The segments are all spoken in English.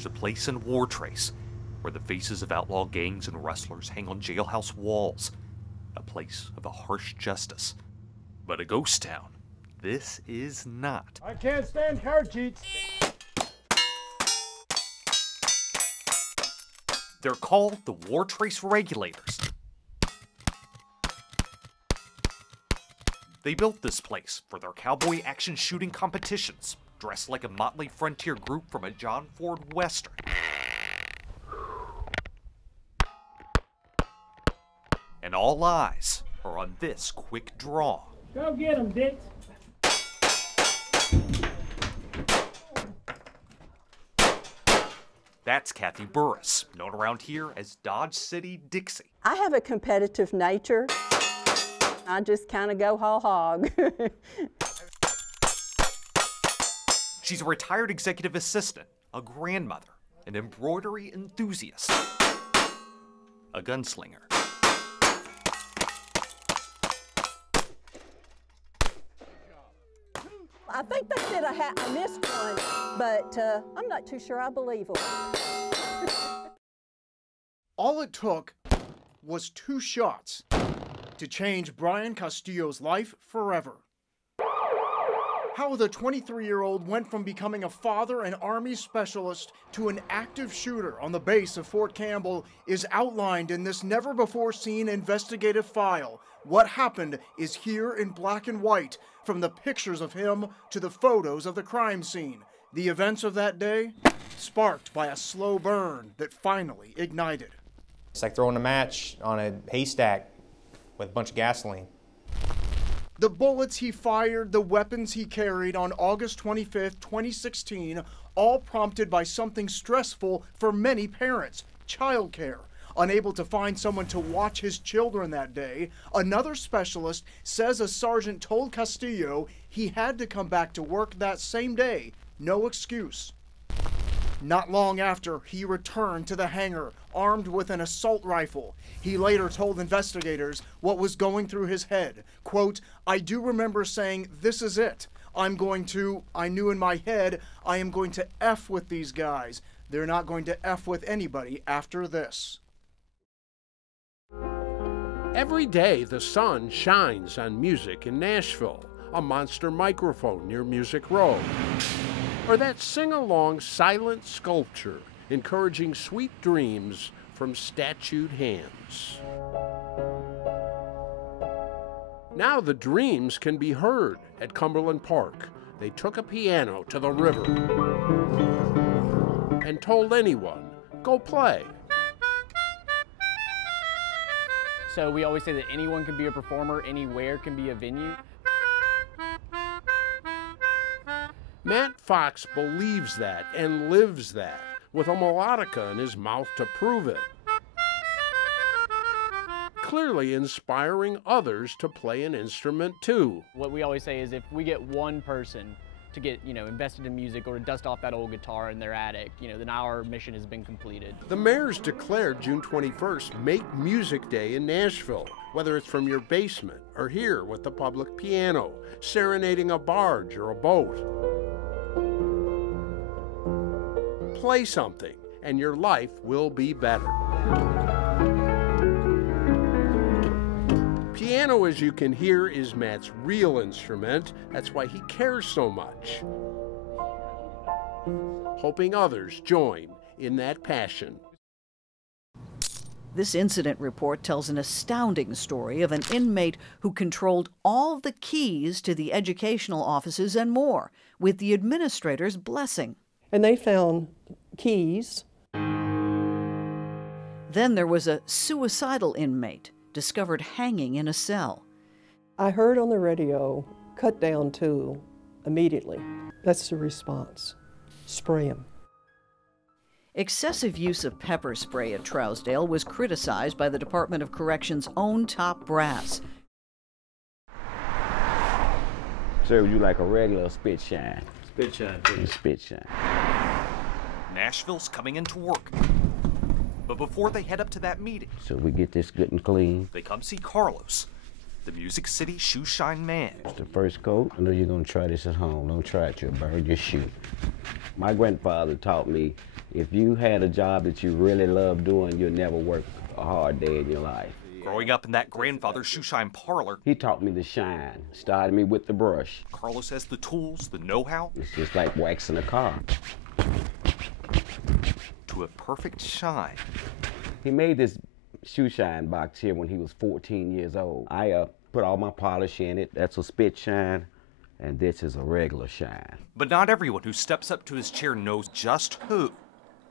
There's a place in Wartrace where the faces of outlaw gangs and wrestlers hang on jailhouse walls. A place of a harsh justice. But a ghost town, this is not. I can't stand car cheats. They're called the Wartrace Regulators. They built this place for their cowboy action shooting competitions, dressed like a motley frontier group from a John Ford Western. And all eyes are on this quick draw. Go get him, Dick. That's Kathy Burris, known around here as Dodge City Dixie. I have a competitive nature. I just kind of go whole hog. She's a retired executive assistant, a grandmother, an embroidery enthusiast, a gunslinger. I think they said I missed one, but I'm not too sure I believe them. All it took was 2 shots to change Brian Castillo's life forever. How the 23-year-old went from becoming a father and Army specialist to an active shooter on the base of Fort Campbell is outlined in this never-before-seen investigative file. What happened is here in black and white, from the pictures of him to the photos of the crime scene. The events of that day, sparked by a slow burn that finally ignited. It's like throwing a match on a haystack with a bunch of gasoline. The bullets he fired, the weapons he carried on August 25, 2016, all prompted by something stressful for many parents: childcare. Unable to find someone to watch his children that day, another specialist says a sergeant told Castillo he had to come back to work that same day. No excuse. Not long after, he returned to the hangar, armed with an assault rifle. He later told investigators what was going through his head. Quote, "I do remember saying, this is it. I knew in my head, I am going to F with these guys. They're not going to F with anybody after this." Every day the sun shines on music in Nashville, a monster microphone near Music Row, or that sing-along silent sculpture encouraging sweet dreams from statued hands. Now the dreams can be heard at Cumberland Park. They took a piano to the river and told anyone, go play. So we always say that anyone can be a performer, anywhere can be a venue. Matt Fox believes that and lives that, with a melodica in his mouth to prove it. Clearly inspiring others to play an instrument too. What we always say is if we get one person to get, invested in music or to dust off that old guitar in their attic, then our mission has been completed. The mayor's declared June 21st Make Music Day in Nashville, whether it's from your basement or here with the public piano, serenading a barge or a boat. Play something and your life will be better. Piano, as you can hear, is Matt's real instrument. That's why he cares so much. Hoping others join in that passion. This incident report tells an astounding story of an inmate who controlled all the keys to the educational offices and more, with the administrator's blessing. And they found keys. Then there was a suicidal inmate discovered hanging in a cell. I heard on the radio, cut down tool immediately. That's the response. Spray him. Excessive use of pepper spray at Trousdale was criticized by the Department of Corrections' own top brass. Sir, would you like a regular spit shine? Spit shine, please. Spit shine. Nashville's coming into work. But before they head up to that meeting, so we get this good and clean, they come see Carlos, the Music City shoe shine man. It's the first coat. I know you're gonna try this at home. Don't try it, you'll burn your shoe. My grandfather taught me If you had a job that you really love doing, you'll never work a hard day in your life. Growing up in that grandfather's shoeshine parlor, He taught me to shine, started me with the brush. Carlos has the tools, the know-how, It's just like waxing a car. to a perfect shine. He made this shoe shine box here when he was 14 years old. I put all my polish in it. That's a spit shine, and this is a regular shine. But not everyone who steps up to his chair knows just who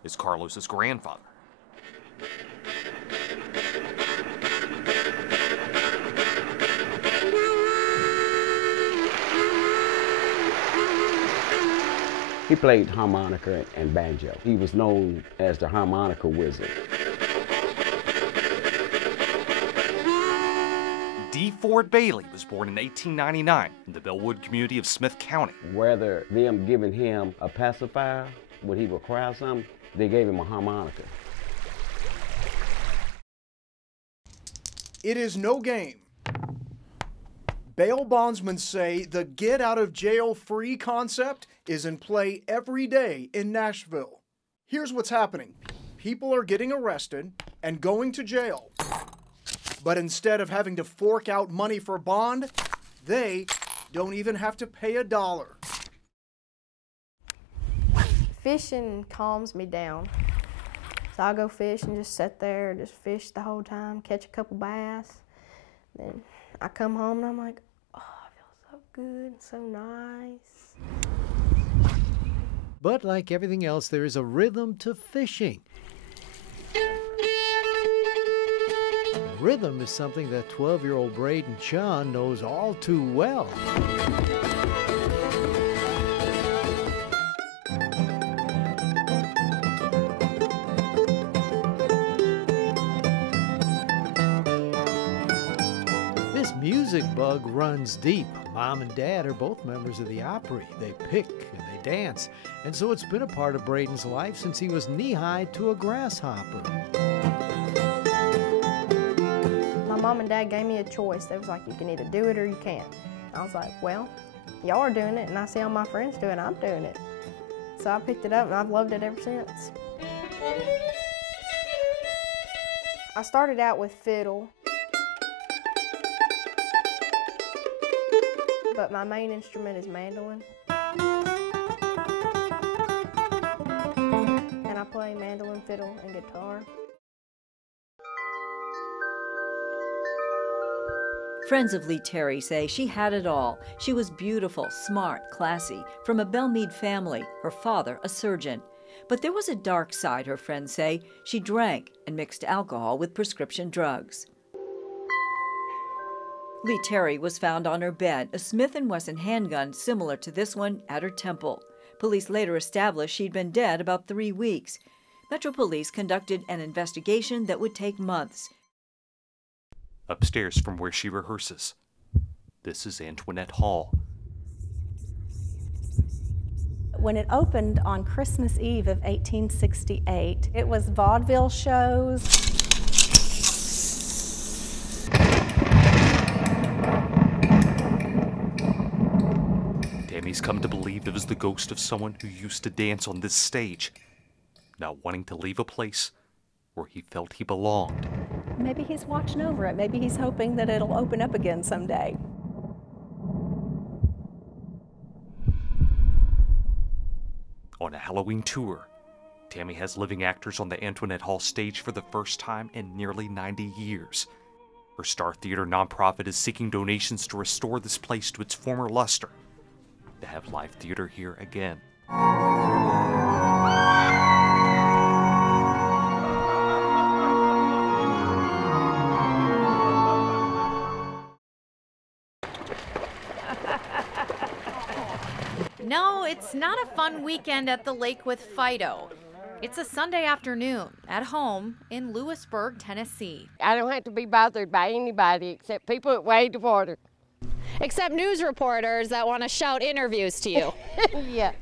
is Carlos's grandfather. He played harmonica and banjo. He was known as the harmonica wizard. D. Ford Bailey was born in 1899 in the Bellwood community of Smith County. Whether them giving him a pacifier when he would cry something, they gave him a harmonica. It is no game. Bail bondsmen say the get out of jail free concept is in play every day in Nashville. Here's what's happening. People are getting arrested and going to jail. But instead of having to fork out money for bond, they don't even have to pay $1. Fishing calms me down. So I'll go fish and just sit there, just fish the whole time, catch a couple bass. Then I come home and I'm like, oh, I feel so good, so nice. But like everything else, there is a rhythm to fishing. Rhythm is something that 12-year-old Braden Chun knows all too well. This music bug runs deep. Mom and Dad are both members of the Opry. They pick and they dance, and so it's been a part of Braden's life since he was knee-high to a grasshopper. My mom and dad gave me a choice. They was like, you can either do it or you can't. I was like, well, y'all are doing it, and I see all my friends doing it, I'm doing it. So I picked it up, and I've loved it ever since. I started out with fiddle, but my main instrument is mandolin. And I play mandolin, fiddle, and guitar. Friends of Lee Terry say she had it all. She was beautiful, smart, classy, from a Bellmead family, her father a surgeon. But there was a dark side, her friends say. She drank and mixed alcohol with prescription drugs. Lee Terry was found on her bed, a Smith & Wesson handgun similar to this one at her temple. Police later established she'd been dead about 3 weeks. Metro Police conducted an investigation that would take months. Upstairs from where she rehearses, this is Antoinette Hall. When it opened on Christmas Eve of 1868, it was vaudeville shows. Tammy's come to believe it was the ghost of someone who used to dance on this stage, not wanting to leave a place where he felt he belonged. Maybe he's watching over it. Maybe he's hoping that it'll open up again someday. On a Halloween tour, Tammy has living actors on the Antoinette Hall stage for the first time in nearly 90 years. Her Star Theater nonprofit is seeking donations to restore this place to its former luster, to have live theater here again. No, it's not a fun weekend at the lake with Fido. It's a Sunday afternoon at home in Lewisburg, Tennessee. I don't have to be bothered by anybody except people that wade the water. Except news reporters that want to shout interviews to you. Yeah.